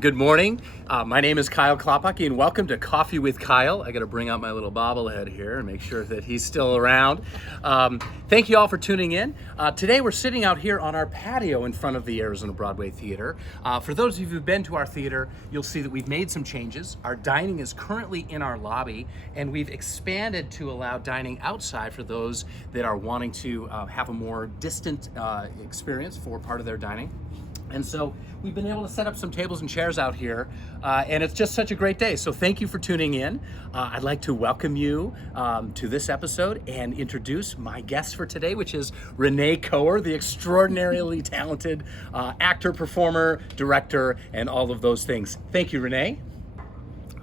and good morning. My name is Kyle Klopacki, and welcome to Coffee with Kyle. I got to bring out my little bobblehead here and make sure that he's still around. Thank you all for tuning in. Today we're sitting out here on our patio in front of the Arizona Broadway Theater. For those of you who've been to our theater, you'll see that we've made some changes. Our dining is currently in our lobby, and we've expanded to allow dining outside for those that are wanting to have a more distant experience for part of their dining. And so we've been able to set up some tables and chairs out here, and it's just such a great day. So thank you for tuning in. I'd like to welcome you to this episode and introduce my guest for today, which is Renée Koher, the extraordinarily talented actor, performer, director, and all of those things. Thank you, Renée.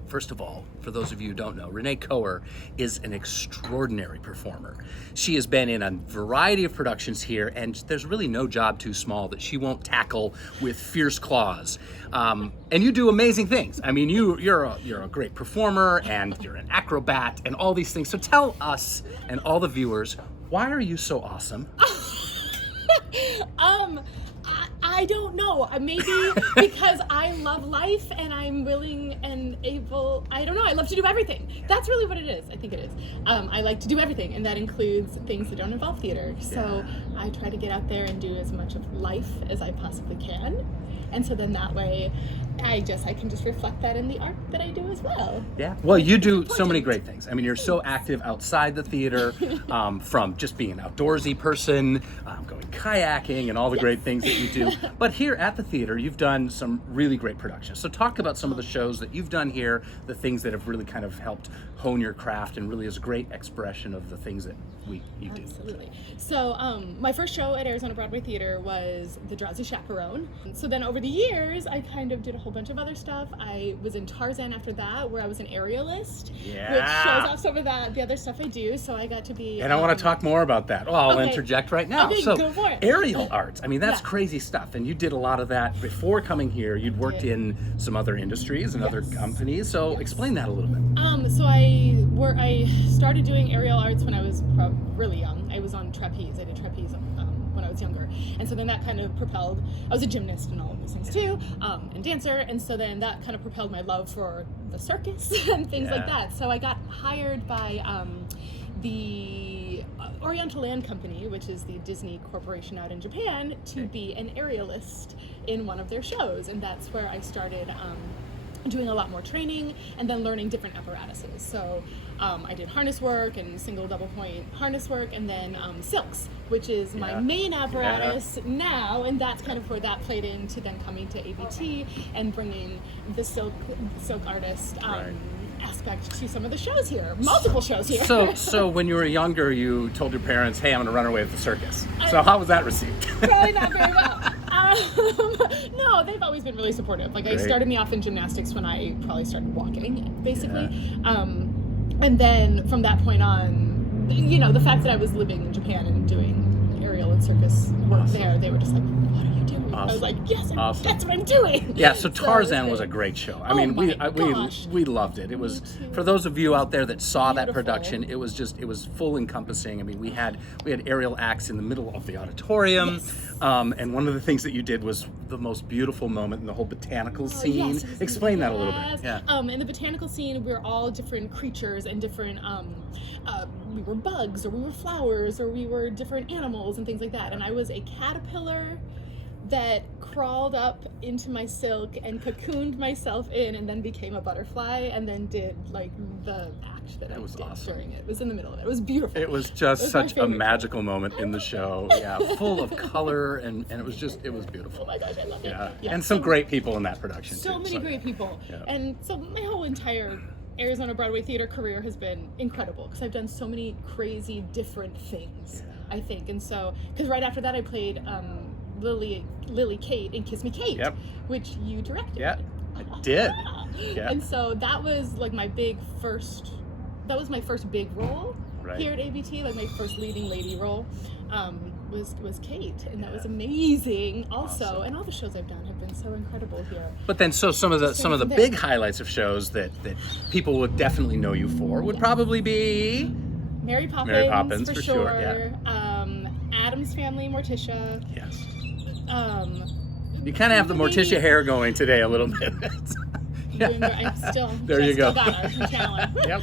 First of all, for those of you who don't know, Renée Koher is an extraordinary performer. She has been in a variety of productions here, and there's really no job too small that she won't tackle with fierce claws. And you do amazing things. I mean, you're a great performer, and you're an acrobat, and all these things. So tell us and all the viewers, why are you so awesome? I don't know. Maybe because I love life and I'm willing and able. I don't know. I love to do everything. That's really what it is. I think it is. I like to do everything, and that includes things that don't involve theater. So I try to get out there and do as much of life as I possibly can. And so then that way, I can just reflect that in the art that I do as well. Yeah. Well, you do so many great things. I mean, you're so active outside the theater, from just being an outdoorsy person, going kayaking, and all the great things that you do. But here at the theater, you've done some really great productions. So talk about some of the shows that you've done here, the things that have really kind of helped hone your craft and really is a great expression of the things that you do. Absolutely. So my first show at Arizona Broadway Theater was The Drowsy Chaperone. So then over the years, I kind of did a whole bunch of other stuff. I was in Tarzan after that, where I was an aerialist, which shows off some of the other stuff I do. So I got to be... And I want to talk more about that. Well, I'll interject right now. Okay, so go for it. Aerial arts, I mean, that's crazy stuff. And you did a lot of that before coming here. You'd worked in some other industries and other companies. So explain that a little bit. So I started doing aerial arts when I was really young. I was on trapeze. I did trapeze when I was younger. And so then that kind of propelled, I was a gymnast and all of those things too, and dancer. And so then that kind of propelled my love for the circus and things like that. So I got hired by the Oriental Land Company, which is the Disney corporation out in Japan, to be an aerialist in one of their shows. And that's where I started doing a lot more training and then learning different apparatuses. So I did harness work and single double point harness work, and then silks, which is my main apparatus now, and that's kind of where that played into then coming to ABT and bringing the silk artist aspect to some of the shows here, multiple shows here. So when you were younger, you told your parents, hey, I'm going to run away with the circus. So how was that received? Probably not very well. No, they've always been really supportive. Like, I started me off in gymnastics when I probably started walking, basically. And then from that point on, the fact that I was living in Japan and doing aerial and circus work there, they were just like, what are you doing? I was like, yes, that's what I'm doing. Yeah, so Tarzan was a great show. I mean, we loved it. It was, for those of you out there that saw that production, it was full encompassing. I mean, we had aerial acts in the middle of the auditorium. And one of the things that you did was the most beautiful moment in the whole botanical scene. Explain that a little bit. Yeah. In the botanical scene, we're all different creatures and different, we were bugs, or we were flowers, or we were different animals and things like that. And I was a caterpillar that crawled up into my silk and cocooned myself in, and then became a butterfly, and then did like the act that I did during it. It was in the middle of it. It was beautiful. It was just such a magical moment in the show. Yeah, full of color, and it was beautiful. Oh my gosh, I love it. Yeah, and some great people in that production so too. Many great people. Yeah. And so my whole entire Arizona Broadway theater career has been incredible, because I've done so many crazy different things, I think. And so, because right after that I played Lily Kate in Kiss Me Kate, which you directed. Yeah, I did. Yeah. And so that was like my first big role here at ABT, like my first leading lady role. Was Kate, and that was amazing also. And all the shows I've done have been so incredible here. But then some of the big highlights of shows that people would definitely know you for would probably be Mary Poppins. Mary Poppins for sure. Addams Family, Morticia. Yes. You kind of have the Morticia hair going today a little bit. I'm still there you go. Got her talent. Yep.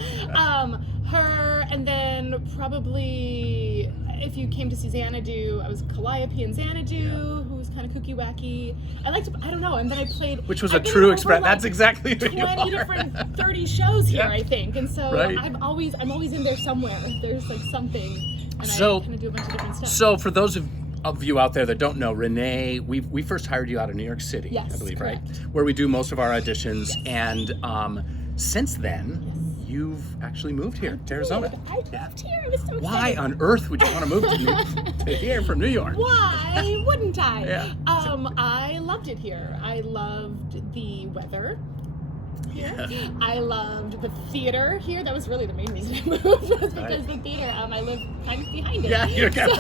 Her, and then probably if you came to see Xanadu, I was Calliope in Xanadu, who was kind of kooky wacky. I don't know, and then I played, which was a true express. Like that's exactly who 20 different 30 shows here, I think, and so right. I'm always in there somewhere. There's like something, and so, I kind of do a bunch of different stuff. So for those of you out there that don't know, Renee, we first hired you out of New York City, yes, I believe, correct. right? Where we do most of our auditions, and since then, you've actually moved here to Arizona. I moved here. I was so excited. Why on earth would you want to move to here from New York? Why wouldn't I? Yeah. I loved it here. I loved the weather here. Yeah. I loved the theater here. That was really the main reason I moved, was because the theater, I live kind of behind it. Yeah, you get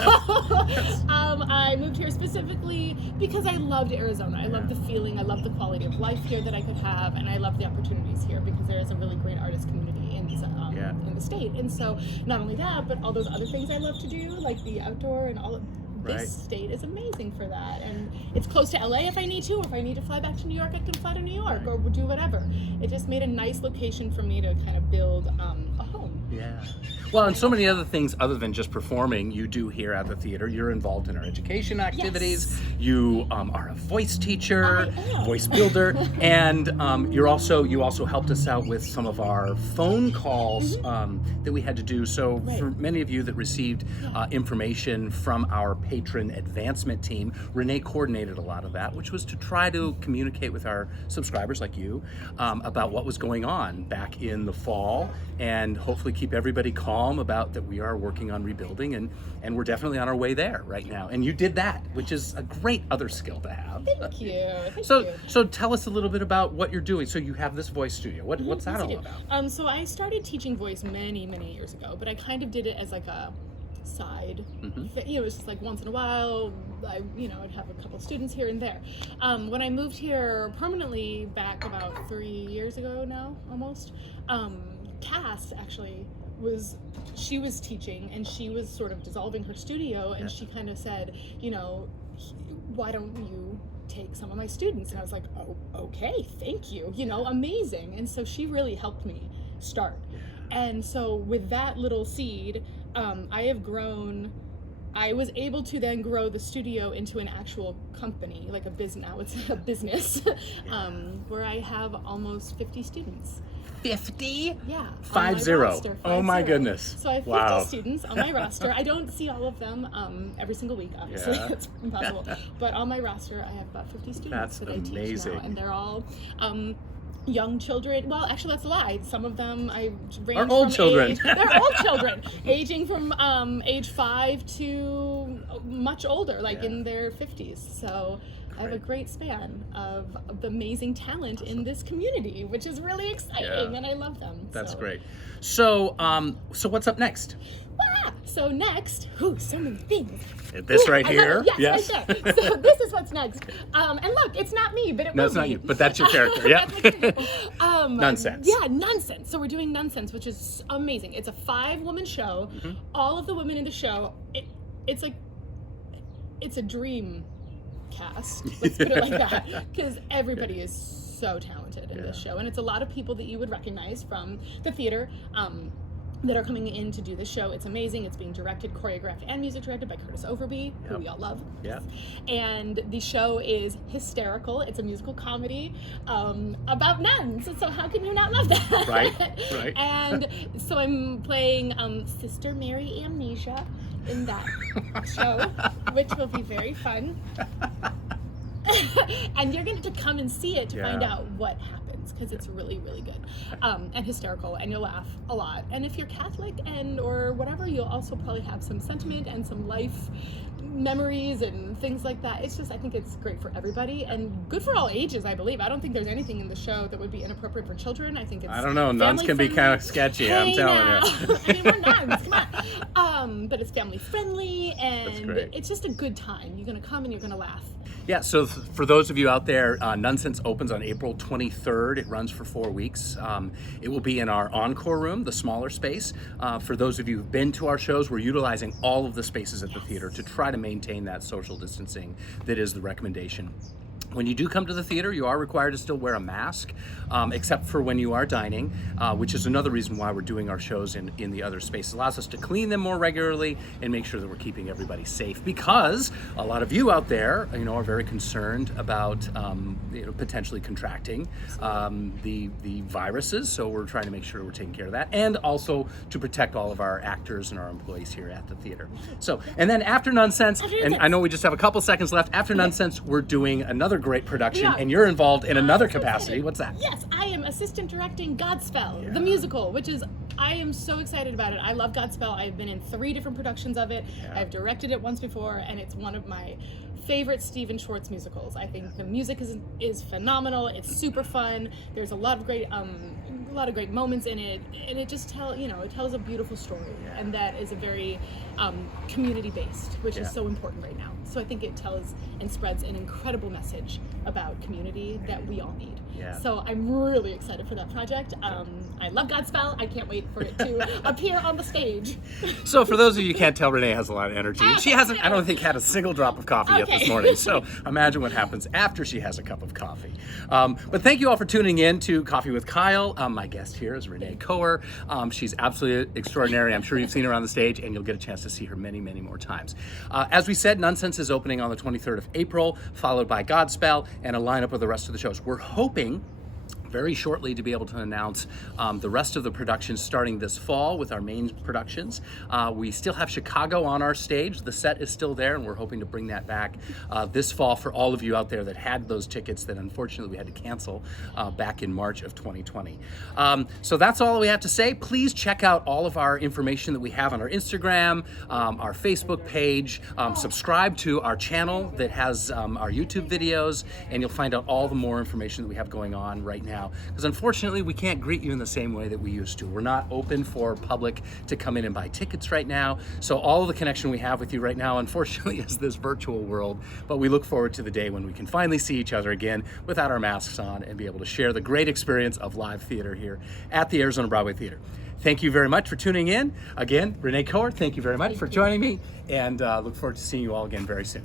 I moved here specifically because I loved Arizona. I loved the feeling. I loved the quality of life here that I could have, and I loved the opportunities here because there is a really great artist community in the state. And so not only that, but all those other things I love to do, like the outdoor and all of this state is amazing for that. And it's close to LA if I need to, or if I need to fly back to New York, I can fly to New York or do whatever. It just made a nice location for me to kind of build a home. Yeah. Well, and so many other things other than just performing you do here at the theater. You're involved in our education activities. Yes. You are a voice teacher, voice builder, and you also helped us out with some of our phone calls that we had to do. So for many of you that received information from our patron advancement team, Renee coordinated a lot of that, which was to try to communicate with our subscribers like you about what was going on back in the fall, and hopefully keep everybody calm about that we are working on rebuilding, and we're definitely on our way there right now. And you did that, which is a great other skill to have. Thank you. So tell us a little bit about what you're doing. So you have this voice studio. What's that all about? So I started teaching voice many years ago, but I kind of did it as like a side thing. It was just like once in a while I'd have a couple students here and there. When I moved here permanently back about 3 years ago now, almost, Cass actually was teaching, and she was sort of dissolving her studio, and she kind of said, why don't you take some of my students? And I was like, oh, okay, thank you, amazing. And so she really helped me start. And so with that little seed, I was able to then grow the studio into an actual company, like a business. Now it's a business, where I have almost 50 students. 50? Yeah. 50. Oh my goodness. So I have 50 students on my roster. I don't see all of them every single week, obviously. It's impossible. But on my roster, I have about 50 students that I teach now. And they're all young children. Well, actually, that's a lie. Some of them I range are old children. They're old children, aging from age 5 to much older, like in their 50s. So I have a great span of amazing talent in this community, which is really exciting, and I love them. That's great. So, so what's up next? So next, so many things. This right here? Yes. Right there. So this is what's next. And look, it's not me, but it will it's not be. you, but that's your character, yeah. Nunsense. Yeah, Nunsense. So we're doing Nunsense, which is amazing. It's a 5-woman show. All of the women in the show, it's a dream cast, let's put it like that, because everybody is so talented in this show, and it's a lot of people that you would recognize from the theater that are coming in to do the show. It's amazing. It's being directed, choreographed, and music directed by Curtis Overby, who we all love. Yeah. And the show is hysterical. It's a musical comedy about nuns. So how can you not love that? Right. And so I'm playing Sister Mary Amnesia in that show, which will be very fun. And you're going to come and see it to find out what happens, because it's really good and hysterical, and you'll laugh a lot. And if you're Catholic or whatever, you'll also probably have some sentiment and some life memories and things like that. It's just, I think it's great for everybody and good for all ages, I believe. I don't think there's anything in the show that would be inappropriate for children. I think it's, I don't know, nuns can be kind of sketchy, I'm telling you. I mean, we're nuns, come on. But it's family friendly, and it's just a good time. You're gonna come and you're gonna laugh. Yeah, so for those of you out there, Nunsense opens on April 23rd. It runs for 4 weeks. It will be in our encore room, the smaller space. For those of you who've been to our shows, we're utilizing all of the spaces at the theater to try to maintain that social distancing that is the recommendation. When you do come to the theater, you are required to still wear a mask, except for when you are dining, which is another reason why we're doing our shows in the other spaces. It allows us to clean them more regularly and make sure that we're keeping everybody safe, because a lot of you out there, are very concerned about potentially contracting the viruses. So we're trying to make sure we're taking care of that, and also to protect all of our actors and our employees here at the theater. So, and then after Nunsense, and I know we just have a couple seconds left. After Nunsense, we're doing another great production, and you're involved in another capacity. What's that? Yes, I am assistant directing Godspell, the musical, which is, I am so excited about it. I love Godspell. I've been in 3 different productions of it. I've directed it once before, and it's one of my favorite Stephen Schwartz musicals. I think the music is phenomenal. It's super fun. There's a lot of great moments in it, and it just tells a beautiful story, and that is a very community based, which is so important right now. So I think it tells and spreads an incredible message about community that we all need. So I'm really excited for that project. I love Godspell. I can't wait for it to appear on the stage. So for those of you who can't tell, Renee has a lot of energy. She hasn't, I don't think, had a single drop of coffee yet this morning. So imagine what happens after she has a cup of coffee. But thank you all for tuning in to Coffee with Kyle. My guest here is Renée Koher. She's absolutely extraordinary. I'm sure you've seen her on the stage, and you'll get a chance to see her many, many more times. As we said, Nunsense is opening on the 23rd of April, followed by Godspell, and a lineup of the rest of the shows. We're hoping very shortly to be able to announce the rest of the productions starting this fall with our main productions. We still have Chicago on our stage. The set is still there, and we're hoping to bring that back this fall for all of you out there that had those tickets that unfortunately we had to cancel back in March of 2020. So that's all we have to say. Please check out all of our information that we have on our Instagram, our Facebook page. Subscribe to our channel that has our YouTube videos, and you'll find out all the more information that we have going on right now. Because unfortunately, we can't greet you in the same way that we used to. We're not open for public to come in and buy tickets right now. So all of the connection we have with you right now, unfortunately, is this virtual world. But we look forward to the day when we can finally see each other again without our masks on and be able to share the great experience of live theater here at the Arizona Broadway Theater. Thank you very much for tuning in. Again, Renée Koher, thank you very much for joining me, and look forward to seeing you all again very soon.